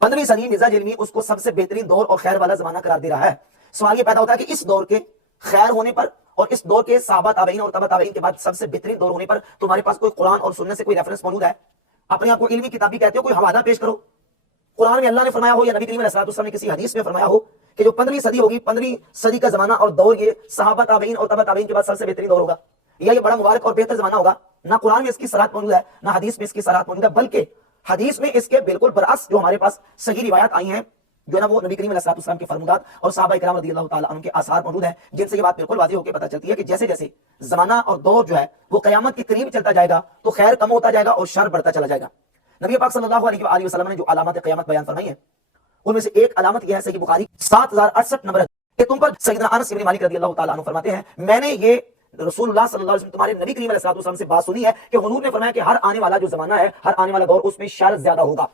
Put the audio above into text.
15वीं सदी मिजाज इल्मी उसको सबसे बेहतरीन दौर और खैर वाला जमाना करार दे रहा है। सवाल ये पैदा होता है कि इस दौर के खैर होने पर और इस दौर के सहाबा ताबईन और तबा ताबईन के बाद सबसे बेहतरीन दौर होने पर तुम्हारे पास कोई कुरान और सुन्नत से कोई रेफरेंस मौजूद है? अपने आप को इल्मी किताबी कहते हो, कोई हवाला पेश करो। कुरान में अल्लाह ने फरमाया हो या नबी करीम अलैहि सल्लल्लाहु अलैहि वसल्लम ने किसी हदीस में फरमाया हो कि जो 15वीं सदी होगी, 15वीं सदी का जमाना और दौर ये सहाबा ताबईन और तबा ताबईन के बाद सबसे बेहतरीन दौर होगा, या ये बड़ा मुबारक और बेहतर जमाना होगा। ना कुरान में इसकी सराहत मौजूद है, ना हदीस में इसकी सराहत मौजूद है, बल्कि हदीस में इसके बिल्कुल बरअक्स जो हमारे पास सही रिवायत आई हैं, जो है ना वो नबी करीम अलैहि सल्लल्लाहु अलैहि वसल्लम के फरमात और सहाबा इकराम रज़ियल्लाहु ताला अन्हुम के आसार मौजूद हैं, जिनसे ये बात बिल्कुल वाज़ेह होकर पता चलती है कि जैसे जैसे जमाना और दौर जो है वो कयामत के करीब चलता जाएगा तो खैर कम होता जाएगा और शर बढ़ता चला जाएगा। नबी पाक सल्लल्लाहु अलैहि वसल्लम ने जो अलामत क़यामत बयान फरमाई है, उनमें से एक अलामत यह है, सही बुखारी 7068 नंबर, कि तुम पर सैयदना अनस इब्न मालिक रज़ियल्लाहु ताला अन्हु फरमाते हैं, मैंने ये रसूलुल्लाह सल्लल्लाहु अलैहि वसल्लम तुम्हारे नबी करीम अलैहि सल्लल्लाहु अलैहि वसल्लम से बात सुनी है कि हुजूर ने फरमाया कि हर आने वाला जो जमाना है, हर आने वाला दौर, उसमें शर ज्यादा होगा।